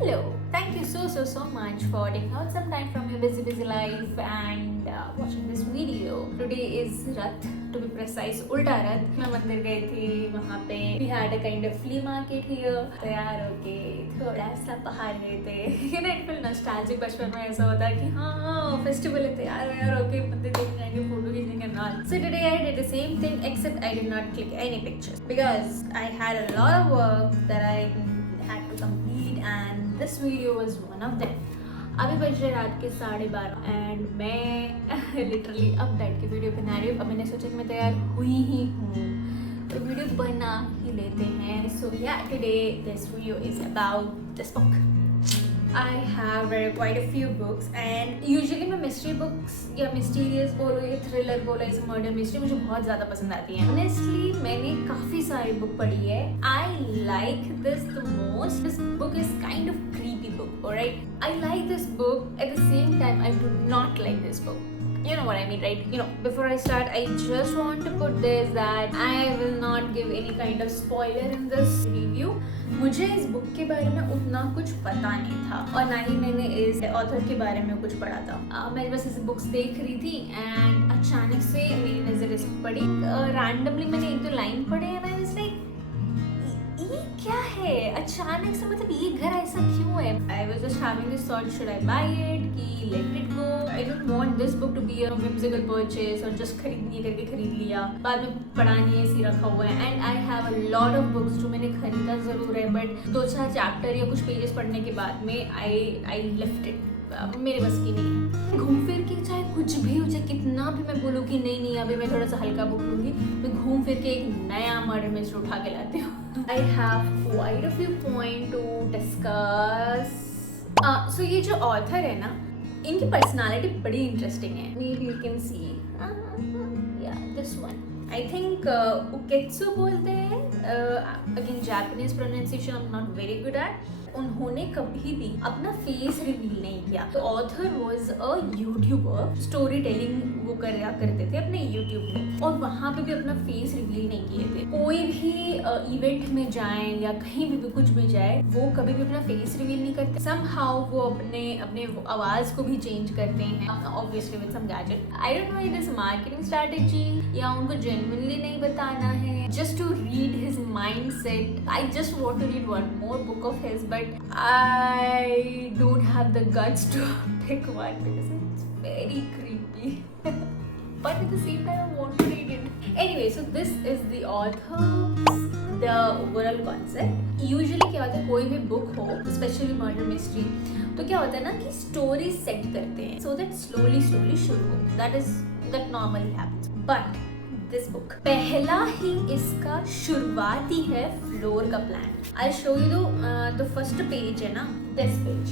Hello, thank you so much for taking out some time from your busy life and watching this video. Today is Rath, to be precise, उल्टा रथ. मैं मंदिर गई थी, वहाँ पे we had a kind of flea market here. तैयार होके थोड़ा सा बाहर गए थे. You know, it felt nostalgic. बचपन में ऐसा होता है कि हाँ फेस्टिवल है, तैयार होके मंदिर देखने जाएंगे, फोटो खींचेंगे and all. So today I did the same thing except I did not click any pictures because I had a lot of work that I had to complete and this video was one of them. अभी बज रहे रात के 12:30 and मैं literally अब बैठ के video बना रही हूँ. अब मैंने सोचा कि मैं तैयार हुई ही हूँ तो वीडियो बना ही लेते हैं. सो या today this video is about this book. I have read quite a few books and usually मैं mystery books या mysterious बोलो या thriller बोलो ऐसे murder mystery मुझे बहुत ज़्यादा पसंद आती हैं. Honestly मैंने काफ़ी सारी बुक पढ़ी है. I like this the most. This book is kind of creepy book, alright? I like this book at the same time I do not like this book. You know what I mean, right? You know, before I start, I just want to put this that I will not give any kind of spoiler in this review. मुझे इस book के बारे में उतना कुछ पता नहीं था और ना ही मैंने इस ऑथर के बारे में कुछ पढ़ा था. मैं बस इस बुक्स देख रही थी एंड अचानक से मेरी नज़र इस पर पड़ी. रैंडमली मैंने एक दो लाइन पढ़े एंड आई वाज लाइक ये क्या है अचानक से, मतलब ये घर ऐसा क्यों है. I was just having this thought should I buy it कि let it go. I don't want this book to be a whimsical purchase और जस्ट खरीदनी करके खरीद लिया, बाद में पढ़ा नहीं ऐसी रखा हुआ है. And I have a lot of books जो मैंने खरीदा ज़रूर है बट 2-4 चैप्टर या कुछ पेजेस पढ़ने के बाद में आई लेफ्ट इट. मेरे बस की नहीं है. घूम फिर के चाहे कुछ भी हो, चाहे कितना भी मैं बोलूँ कि नहीं अभी मैं थोड़ा सा हल्का बुक लूँगी, मैं घूम फिर के एक नया मर्डर मिस्ट्री उठा के लाती हूँ. I have quite a few point to discuss. So ये जो ऑथर है ना, इनकी पर्सनालिटी बड़ी इंटरेस्टिंग है. मे बी यू कैन सी या दिस वन. आई थिंक उकेत्सु बोलते हैं. Again Japanese pronunciation I am not very good at. उन्होंने कभी भी अपना फेस रिवील नहीं किया. तो author was a YouTuber. Story telling वो करते थे अपने यूट्यूब में और वहाँ पे भी अपना फेस रिवील नहीं किए थे. कोई भी इवेंट में जाए या कहीं भी कुछ भी जाए वो कभी भी अपना फेस रिवील नहीं करते. समहाउ वो अपने आवाज़ को भी चेंज करते हैं obviously with some gadget. I don't know it is marketing strategy या उनको जेन्युइनली नहीं बताना है just to read his mindset. I just want to read one more book of his but I don't have the guts to pick one because it's very creepy. But at the same time I want to read it. Anyway, so this is the author, the overall concept. Usually क्या होता है, कोई भी book हो specially murder mystery तो क्या होता है ना कि स्टोरी सेट करते हैं so that slowly शुरू हो. That normally happens. But this book पहला ही इसका शुरुआती है फ्लोर का plan. I show you the first page है ना, this page.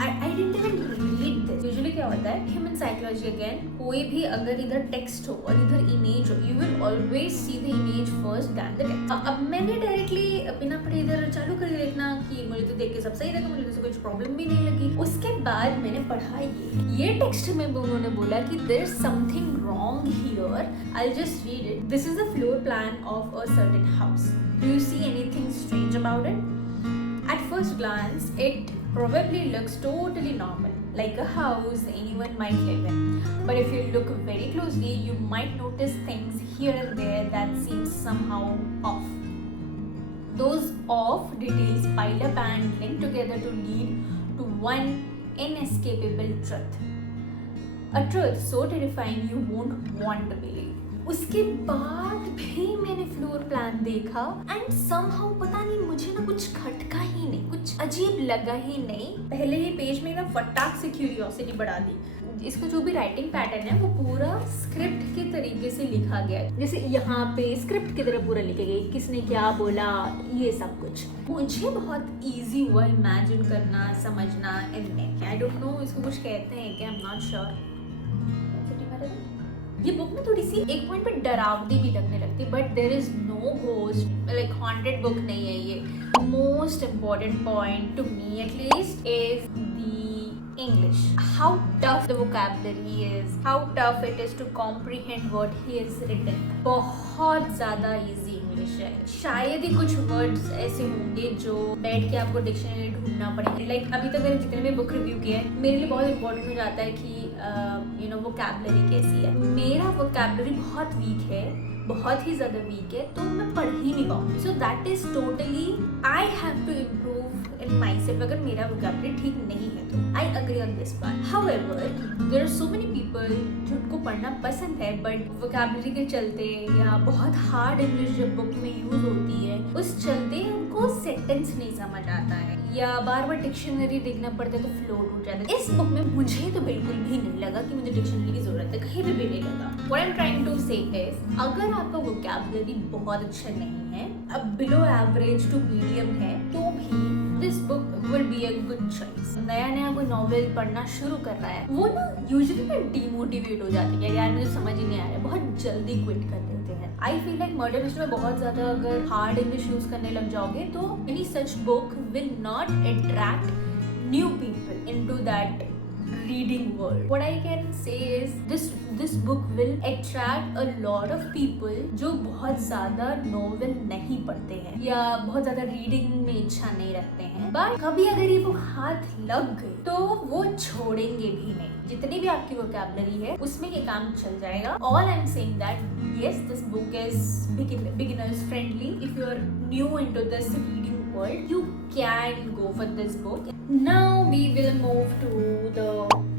I didn't even read this. Usually क्या होता है, ह्यूमन साइकोलॉजी अगेन, कोई भी अगर इधर टेक्स्ट हो और इधर इमेज हो you will always see the image first then the text. अब मैंने डायरेक्टली बिना पढ़े इधर चालू कर देखना कि मुझे तो देख के सब सही लगा, मुझे तो कुछ प्रॉब्लम भी नहीं लगी. उसके बाद मैंने पढ़ा ये टेक्स्ट में उन्होंने बोला कि there is something wrong here. I'll just read it. This is the floor plan of a certain house. Do you see anything strange about it? At first glance, it probably looks totally normal, like a house anyone might live in. But if you look very closely, you might notice things here and there that seem somehow off. Those off details pile up and link together to lead to one inescapable truth. A truth so terrifying you won't want to believe. उसके बाद भी मैंने floor plan देखा and somehow पता नहीं मुझे ना कुछ खटका ही नहीं, कुछ अजीब लगा ही नहीं. पहले ही पेज में ना फटाक से क्यूरियोसिटी बढ़ा दी. इसका जो भी राइटिंग पैटर्न है वो पूरा स्क्रिप्ट के तरीके से लिखा गया है. जैसे यहाँ पे स्क्रिप्ट की तरह पूरा लिखे गए, किसने क्या बोला ये सब कुछ. मुझे बहुत इजी हुआ इमेजिन करना, समझना. एंड आई डोंट नो इसको कुछ कहते हैं क्या, आई एम नॉट श्योर. ये बुक में थोड़ी सी एक पॉइंट पे डरावनी भी लगने लगती है but there is no ghost, like haunted book नहीं है ये. Most important point to me at least is the English. How tough the vocabulary is, how tough it is to comprehend what he has written. बहुत ज़्यादा easy English है। शायद ही कुछ words ऐसे होंगे जो बैठ के आपको डिक्शनरी ढूंढना पड़ेगा। लाइक अभी तक मैंने जितने भी बुक रिव्यू किए हैं, मेरे लिए बहुत इंपॉर्टेंट हो जाता है कि वोकैबुलरी कैसी है। मेरा वोकैबुलरी बहुत वीक है, बहुत ही ज्यादा वीक है, तो मैं पढ़ ही नहीं पाऊंगी। So that is totally I have to improve in my self. अगर मेरा वोकैबुलरी ठीक नहीं है तो I agree on this part. However there are so many people जिनको पढ़ना पसंद है, बट वोकैबुलरी के चलते या बहुत हार्ड इंग्लिश जब बुक में यूज होती है उस चलते उनको सेंटेंस नहीं समझ आता है, या बार बार डिक्शनरी देखना पड़ता है तो फ्लो टूट जाता है। इस बुक में मुझे तो बिल्कुल भी नहीं लगा कि मुझे डिक्शनरी की जरूरत है, कहीं भी नहीं लगा। What I'm trying to say is, अगर आपका वोकैबुलरी बहुत अच्छा नहीं है, अब बिलो एवरेज टू मीडियम है, तो भी this book will be a good choice. नया कोई नॉवेल पढ़ना शुरू कर रहा है, वो ना यूजुअली ना डिमोटिवेट हो जाती है, यार मुझे समझ ही नहीं आ रहा है, बहुत जल्दी क्विट कर देते हैं। आई फील लाइक मर्डर मिस्ट्री में बहुत ज्यादा अगर हार्ड इंग्लिश यूज करने लग जाओगे तो any such book will not attract new people into that reading world. What I can say is this book will attract a lot of people जो बहुत ज्यादा नॉवेल नहीं पढ़ते हैं या बहुत ज्यादा रीडिंग में इच्छा नहीं रखते हैं, बट कभी अगर ये बुक हाथ लग गई तो वो छोड़ेंगे भी नहीं। जितनी भी आपकी वोकैबुलरी है उसमें ये काम चल जाएगा। All I'm saying that yes, this book is beginners friendly. If you are new into this reading world, you can go for this book. Now we will move to the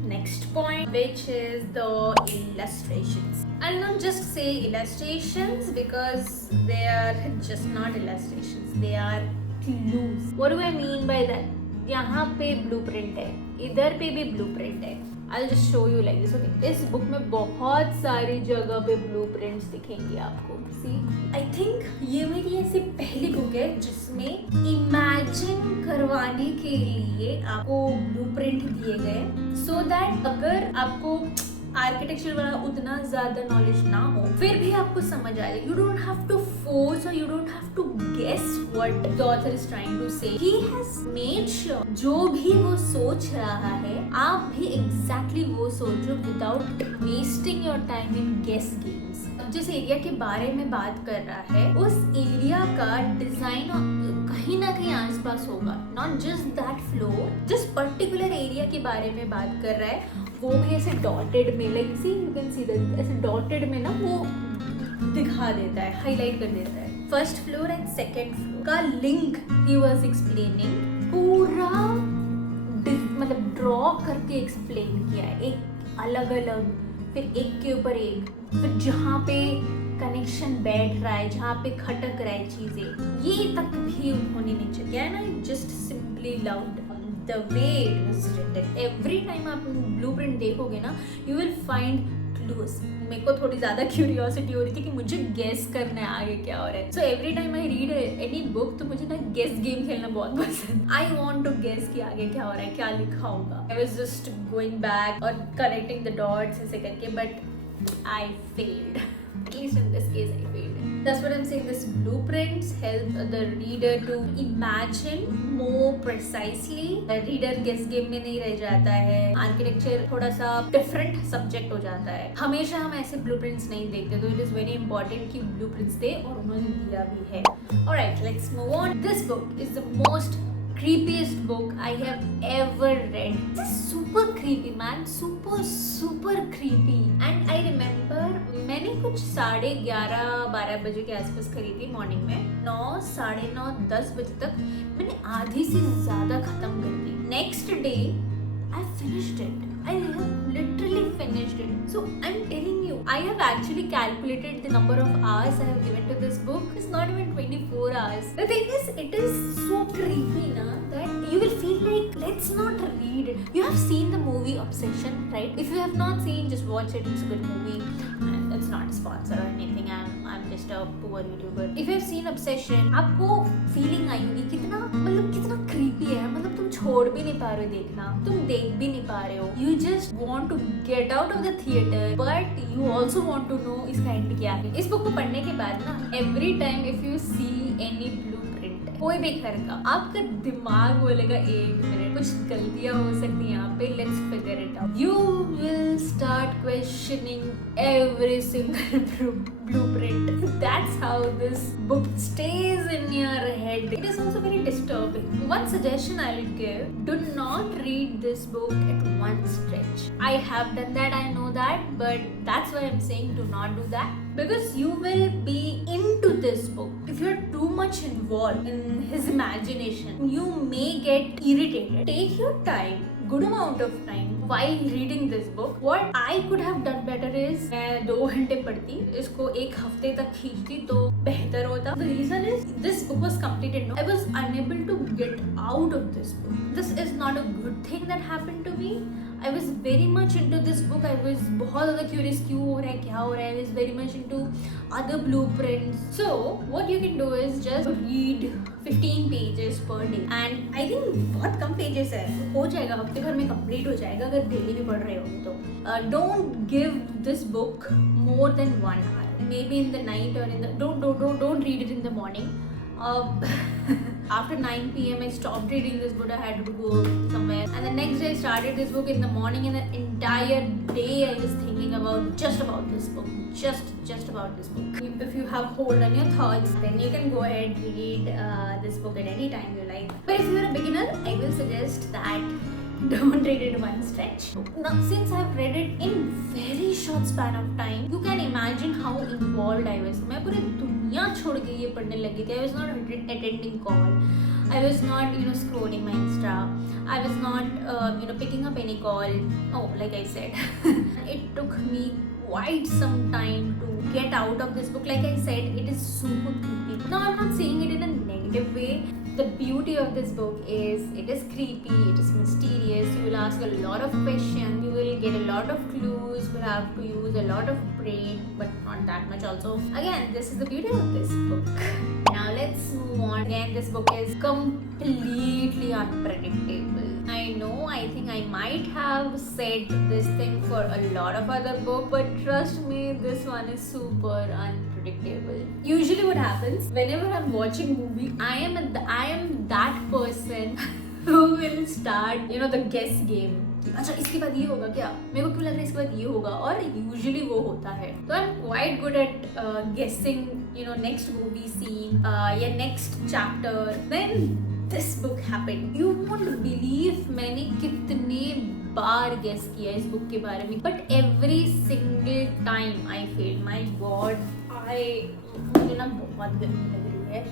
next point, which is the illustrations. I'll not just say illustrations because they are just not illustrations, they are clues. What do I mean by that? यहाँ पे blueprint है, इधर पे भी blueprint है। I'll just show you like this. Okay, इस book में बहुत सारी जगह पे ब्लूप्रिंट्स दिखेंगे आपको। See, I think ये मेरी ऐसी पहली बुक है जिसमें इमेजिन करवाने के लिए आपको ब्लूप्रिंट दिए गए, so that अगर आपको आर्किटेक्चर वाला उतना ज्यादा नॉलेज ना हो फिर भी आपको समझ आ जाए। You don't have to force और you don't have to guess what the author is trying to say. He has made sure जो भी वो सोच रहा है आप भी एग्जैक्टली वो सोचो without wasting your time in guess games. जिस एरिया के बारे में बात कर रहा है उस एरिया का डिजाइन कहीं ना कहीं आसपास होगा, नॉट जस्ट दैट फ्लोर, जिस पर्टिकुलर एरिया के बारे में बात कर रहा है वो भी ऐसे डॉटेड में, like see you can see that ऐसे डॉटेड में ना वो दिखा देता है, हाईलाइट कर देता है। First floor and second floor का लिंक ही वाज एक्सप्लेनिंग, पूरा मतलब ड्रॉ करके एक्सप्लेन किया है, एक अलग अलग, फिर एक के ऊपर एक, फिर जहाँ पे कनेक्शन बैठ रहा है, जहाँ पे खटक रहा है चीजें, ये तक भी उन्होंने नहीं किया है ना। Just simply loved the way it was written. Every time आप blueprint देखोगे ना you will find clues. मेरे को थोड़ी ज़्यादा क्यूरियोसिटी हो रही थी कि मुझे गेस करना है आगे क्या हो रहा है। So every time I read any book तो मुझे ना गेस गेम खेलना बहुत पसंद। I want to guess कि आगे क्या हो रहा है, क्या लिखा होगा। I was just going back और connecting the dots ऐसे करके, but I failed. At least in this case I failed. That's what I'm saying. This blueprints help the reader to imagine more precisely. Reader guess game में नहीं रह जाता है, architecture थोड़ा सा डिफरेंट सब्जेक्ट हो जाता है। हमेशा हम ऐसे ब्लूप्रिंट्स नहीं देखते, तो इट इज वेरी इंपॉर्टेंट कि ब्लूप्रिंट्स दे, और उन्होंने दिया भी है। Alright, let's move on. This book is the most creepiest book I have ever read. This is super creepy, man. Super creepy. And I remember मैंने कुछ 11:30-12 बजे के आसपास खरीदी मॉर्निंग में। 9, 9:30, 10 बजे तक मैंने आधी से ज्यादा खत्म कर दी। Next day I finished it. I have literally finished it. So I'm telling you, I have actually calculated the number of hours I have given to this book. It's not even 24 hours. The thing is, it is so creepy na, that you will feel like, let's not read it. You have seen the movie Obsession, right? If you have not seen, just watch it. It's a good movie. And it's not a sponsor or anything. I'm just a poor YouTuber. If you have seen Obsession, आपको feeling आई होगी कितना creepy है, मतलब तुम छोड़ भी नहीं पा रहे हो देखना, तुम देख भी नहीं पा रहे हो। You just want to get out of the theater, but you also want to know इसका एंड क्या है। इस बुक को पढ़ने के बाद ना, every time if you see any blueprint, कोई भी घर का, आपका दिमाग बोलेगा 1 मिनट कुछ गलतियां हो सकती हैं यहाँ पे. Let's figure it out. You will start questioning every single blueprint. That's how this book stays in your head. It is also very disturbing. One suggestion I will give: do not read this book at one stretch. I have done that, I know that, but that's why I'm saying do not do that, because you will be into this book. If you're too much involved in his imagination, you may get irritated. Take your time, good amount of time while reading this book. What I could have done better is मैं 2 घंटे पढ़ती, इसको 1 हफ्ते तक खींचती तो बेहतर होता. The reason is this book was completed. No, I was unable to get out of this book. This is not a good thing that happened to me. I was very much into this book. I was बहुत ज़्यादा curious क्यों हो रहा है, क्या हो रहा है. I was very much into other blueprints. So what you can do is just read 15 pages per day. And I think बहुत कम pages है, हो जाएगा, हफ्ते भर में complete हो जाएगा अगर daily भी पढ़ रहे हो तो. Don't give this book more than 1 hour. Maybe in the night or in the don't read it in the morning. After 9 p.m. I stopped reading this book. I had to go somewhere, and the next day I started this book in the morning, and the entire day I was thinking about just about this book, just about this book. If you have hold on your thoughts, then you can go ahead read this book at any time you like. But if you're a beginner, I will suggest that don't read it in one stretch. Now, since I've read it in very short span of time, you can imagine how involved I was. मैं पूरी दुनिया छोड़ के ये पढ़ने लगी थी. I was not attending call. I was not, scrolling my Insta. I was not, picking up any call. Oh, like I said, it took me quite some time to get out of this book. Like I said, it is super creepy. Now, I'm not saying it in a negative way. The beauty of this book is it is creepy, it is mysterious, you will ask a lot of questions, you will get a lot of clues, you will have to use a lot of brain, but not that much also. Again, this is the beauty of this book. Now let's move on. Again, this book is completely unpredictable. I think I might have said this thing for a lot of other books, but trust me, this one is super unpredictable. Usually what happens, whenever I'm watching movie, I am that person who will start, the guess game. अच्छा इसके बाद ये होगा क्या, मेरे को क्यों लग रहा है इसके बाद ये होगा, और यूजुअली वो होता है. तो I am quite good at guessing next movie scene या next chapter. Then this book happened. You won't believe मैंने कितने बार गेस किया इस बुक के बारे में, but every single time I fail. My God, मुझे ना बहुत गर्मी लग रही है.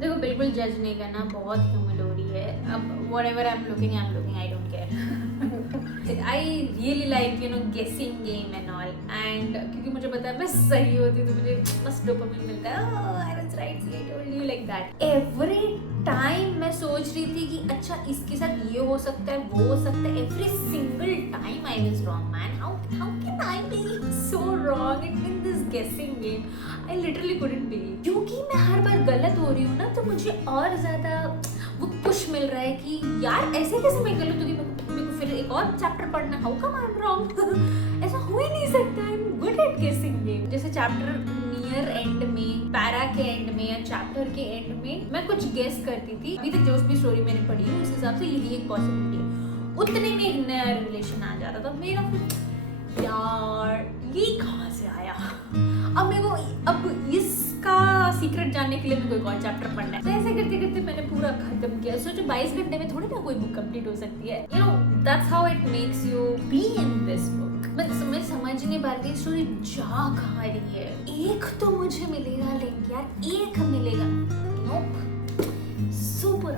देखो बिल्कुल जज नहीं करना, बहुत ह्यूमिड हो रही है. अब whatever I'm looking, I don't care. I really like guessing game and all, and क्योंकि मुझे पता है मैं सही होती तो मुझे बस डोपामिन मिलता है. Oh, I was right, see, I told you like that. Every time मैं सोच रही थी कि अच्छा इसके साथ ये हो सकता है, वो हो सकता है. Every single time I was wrong, man. How can I be so wrong in this guessing game? I literally couldn't believe. क्योंकि मैं हर बार गलत हो रही हूँ ना, तो मुझे और ज़्यादा वो पुश मिल रहा है कि यार ऐसे कैसे मैं गलत होगी, मेरे को फिर एक और चैप्टर पढ़ना. How come I am wrong? ऐसा हो ही नहीं सकता. आई एम गुड एट गेसिंग गेम. जैसे चैप्टर नियर एंड में, पैरा के एंड में या चैप्टर के एंड में मैं कुछ गेस करती थी. अभी तक जो भी स्टोरी मैंने पढ़ी है उस हिसाब से यही एक पॉसिबिलिटी है. उतने में एक नया रिलेशन आ जाता था मेरा. यार ये कहाँ से आया? अब मेरे को अब इसका सीक्रेट जानने के लिए मेरे को एक और चैप्टर पढ़ना है. तो ऐसे करते करते मैंने पूरा खत्म किया. सोचो 22 घंटे में थोड़ी ना कोई बुक कंप्लीट हो सकती है. That's how it makes you be in this book. मैं समझ नहीं पा रही स्टोरी जा कहाँ रही है. एक तो मुझे मिलेगा लिंक यार, एक मिलेगा. Nope. Super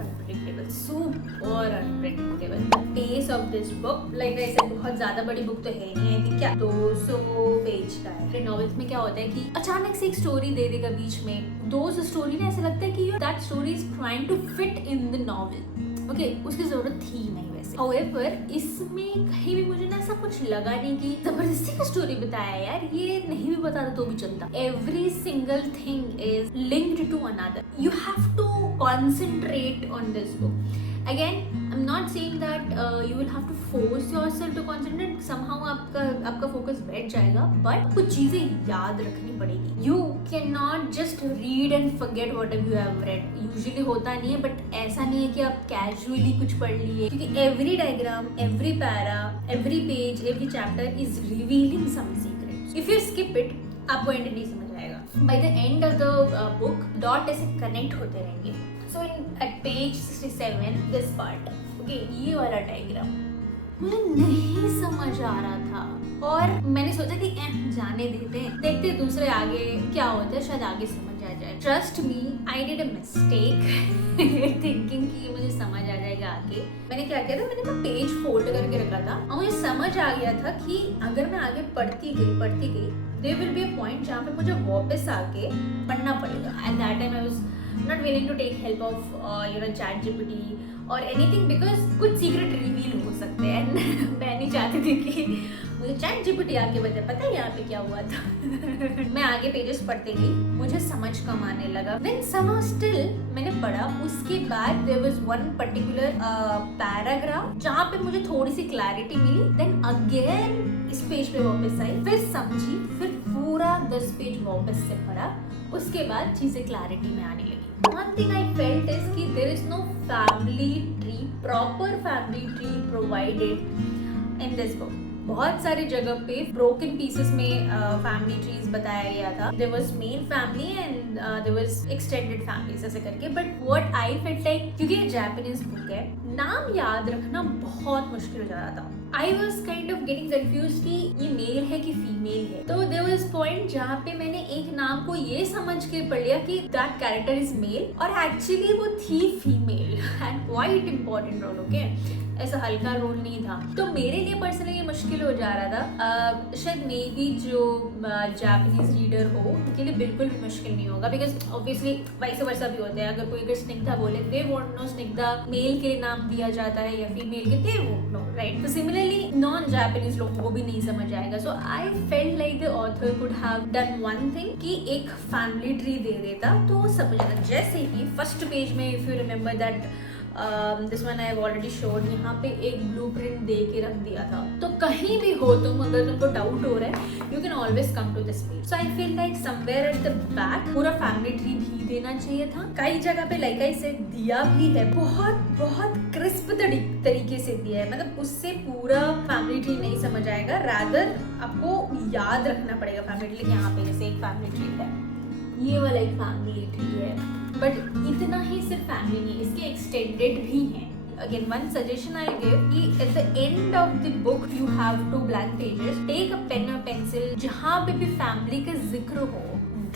unpredictable. Pace of this book, like I said, बहुत ज्यादा बड़ी बुक तो है नहीं. आई थिंक क्या 200 पेज का है. नॉवेल्स में क्या होता है कि अचानक से एक स्टोरी दे देगा बीच में. दोस्त स्टोरी में ऐसा लगता है कि that story is trying to fit in the novel. Okay, उसकी जरूरत थी नहीं वैसे. However, इसमें कहीं भी मुझे ना ऐसा कुछ लगा नहीं कि जबरदस्ती का स्टोरी बताया यार. ये नहीं भी बताता तो भी चलता. Every single thing is linked to another. You have to concentrate on this book. Again, I'm not saying that you will have to force yourself to concentrate. Somehow आपका फोकस बैठ जाएगा, but कुछ चीजें याद रखनी पड़ेगी. You cannot just read and forget whatever you have read. Usually होता नहीं है, but ऐसा नहीं है कि आप casually कुछ पढ़ लिए, क्योंकि every diagram, every para, every page, every chapter is revealing some secrets. If you skip it, आपको end नहीं समझ आएगा. By the end of the book, dot ऐसे connect होते रहेंगे. So at page 67, this part, okay, ये वाला diagram मुझे नहीं समझ आ रहा था और मैंने सोचा कि जाने देते हैं, देखते दूसरे आगे क्या होता है, शायद आगे समझ आ जाए. Trust me, I did a mistake thinking कि मुझे समझ आ जाएगा आगे. मैंने क्या किया था, मैंने अपना पेज फोल्ड करके रखा था और मुझे समझ आ गया था कि अगर मैं आगे पढ़ती गई there will be a point जहाँ पे मुझे वापस आके पढ़ना पड़ेगा. At that time I was not willing to take help of ChatGPT or anything because कुछ सीक्रेट रिवील हो सकते हैं. मैं नहीं चाहती थी कि मुझे ChatGPT आके बताए पता है यहाँ पे क्या हुआ था. मैं आगे पेजेस पढ़ते गई, मुझे समझ कम आने लगा. Then somehow still मैंने पढ़ा. उसके बाद there was one particular paragraph जहाँ पे मुझे थोड़ी सी क्लैरिटी मिली. Then again इस पेज पे वापस आई, फिर समझी, फिर पूरा 10 पेज वापस से पढ़ा. उसके बाद चीजें क्लैरिटी में आने लगी. One thing I felt is कि there is no family tree, proper family tree provided in this book. बहुत सारे जगह पे broken pieces में family trees बताया गया था. There was main family and there was extended families ऐसे करके. But what I felt like, क्योंकि ये Japanese book है, नाम याद रखना बहुत मुश्किल हो जा रहा था. I was kind of getting confused कि ये मेल है कि फीमेल है. तो there was point जहाँ पे मैंने एक नाम को ये समझ के पढ़ लिया कि that character is male और actually वो थी female and quite important role, okay? ऐसा हल्का रोल नहीं था. तो मेरे लिए पर्सनली ये मुश्किल हो जा रहा था. शायद मे बी जो जापानीज रीडर हो उनके लिए बिल्कुल भी मुश्किल नहीं होगा, बिकॉज ऑब्वियसली वाइस वर्सा भी होते हैं. अगर कोई स्निग्धा बोले they won't know Snigdha male के लिए नाम दिया जाता है या फीमेल के, दे वोंट नो, राइट? तो सिमिलरली नॉन जापानीज लोगों को भी नहीं समझ आएगा. So I felt like the author could have done one thing कि एक फैमिली ट्री दे देता तो समझ आता. जैसे कि फर्स्ट पेज में if you remember that this one I have already showed, यहाँ पे एक ब्लूप्रिंट दे के रख दिया था. तो कहीं भी हो तुम, अगर तुमको डाउट हो रहा है, you can always come to this page. So I feel like somewhere at the back पूरा फैमिली ट्री भी देना चाहिए था. कई जगह पे लाइक आई सेड दिया भी है, बहुत बहुत क्रिस्प तरीके से दिया है. मतलब उससे पूरा फैमिली ट्री नहीं समझ आएगा, रादर आपको याद रखना पड़ेगा फैमिली ट्री. यहाँ पे जैसे एक फैमिली ट्री है, ये वाला एक फैमिली ट्री है, बट इतना ही सिर्फ फैमिली नहीं, इसके एक्सटेंडेड भी हैं. Again, one suggestion I give कि at the end of the book you have 2 blank pages. Take a pen or pencil, जहाँ पे भी family का जिक्र हो,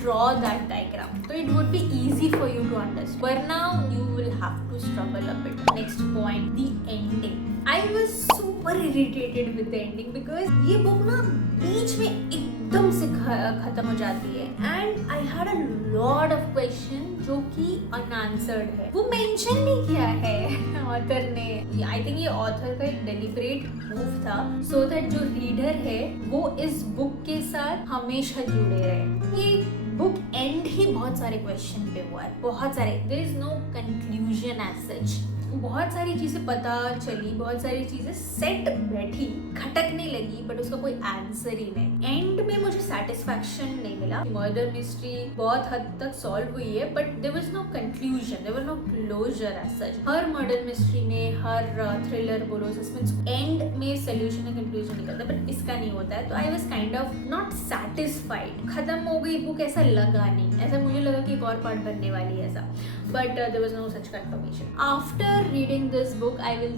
draw that diagram. So it would be easy for you to understand. But now you will have to struggle a bit. Next point, the ending. I was super irritated with the ending because ये book ना बीच में एकदम से खत्म हो जाती है. And I had a lot of question जो कि unanswered है. वो mention नहीं किया है ऑथर ने. I think ये ऑथर का एक deliberate move था so that जो रीडर है वो इस बुक के साथ हमेशा जुड़े रहे. ये बुक एंड ही बहुत सारे क्वेश्चन पे हुआ है, बहुत सारे. There is no conclusion as such. बहुत सारी चीज़ें पता चली, बहुत सारी चीज़ें सेट बैठी, खटकने लगी, बट उसका कोई आंसर ही नहीं. एंड में मुझे सेटिस्फैक्शन नहीं मिला. मर्डर मिस्ट्री बहुत हद तक सॉल्व हुई है, but there was no conclusion, there was no closure as such. हर मर्डर मिस्ट्री में, हर थ्रिलर बोलो, सस्पेंस, एंड में सोल्यूशन और कंक्लूजन निकलता है, बट इसका नहीं होता है. तो I was kind of not satisfied. खत्म हो गई बुक ऐसा लगा नहीं. ऐसा मुझे लगा कि एक और पार्ट बनने वाली है ऐसा, but there was no such confirmation. After reading this book I will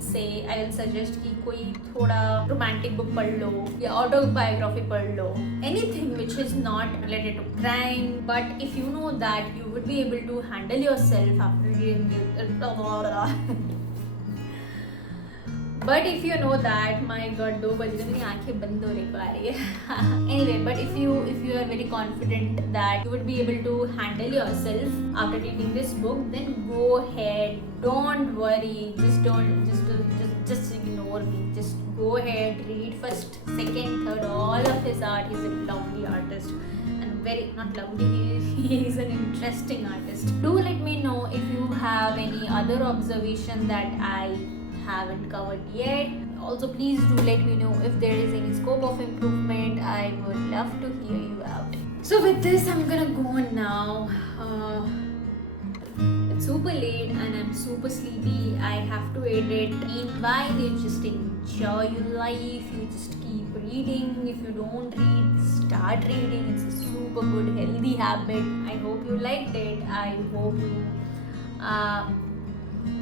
suggest कि कोई थोड़ा रोमांटिक बुक पढ़ लो या ऑटोबायोग्राफी पढ़ लो, anything which is not related to crime, but if you know that you would be able to handle yourself after reading. But if you know that, my God, 2 बजे मेरी आंखें बंद होने को आ रही है. Anyway, but if you are very confident that you would be able to handle yourself after reading this book, then go ahead. Don't worry. Just ignore me. Just go ahead. Read first, second, third, all of his art. He's a lovely artist. Very not lovely, he is an interesting artist. Do let me know if you have any other observation that I haven't covered yet. Also, please do let me know if there is any scope of improvement. I would love to hear you out. So with this, I'm gonna go on now. It's super late and I'm super sleepy. I have to edit. Meanwhile, you just enjoy your life. You just keep reading. If you don't read, start reading. It's a super good, healthy habit. I hope you liked it. I hope you.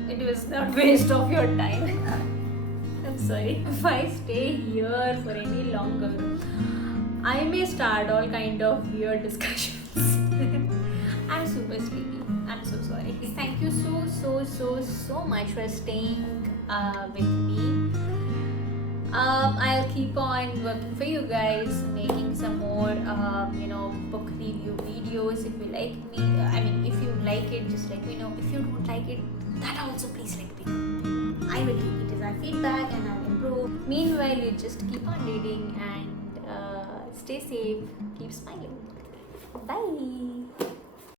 It was not waste of your time. I'm sorry. If I stay here for any longer, I may start all kind of weird discussions. I'm super sleepy. I'm so sorry. Thank you so much for staying with me. I'll keep on working for you guys, making some more, book review videos. If you like me, if you like it, just let me know. If you don't like it, that also please let me know. I will take it as our feedback and I'll improve. Meanwhile, you just keep on reading and stay safe. Keep smiling. Bye.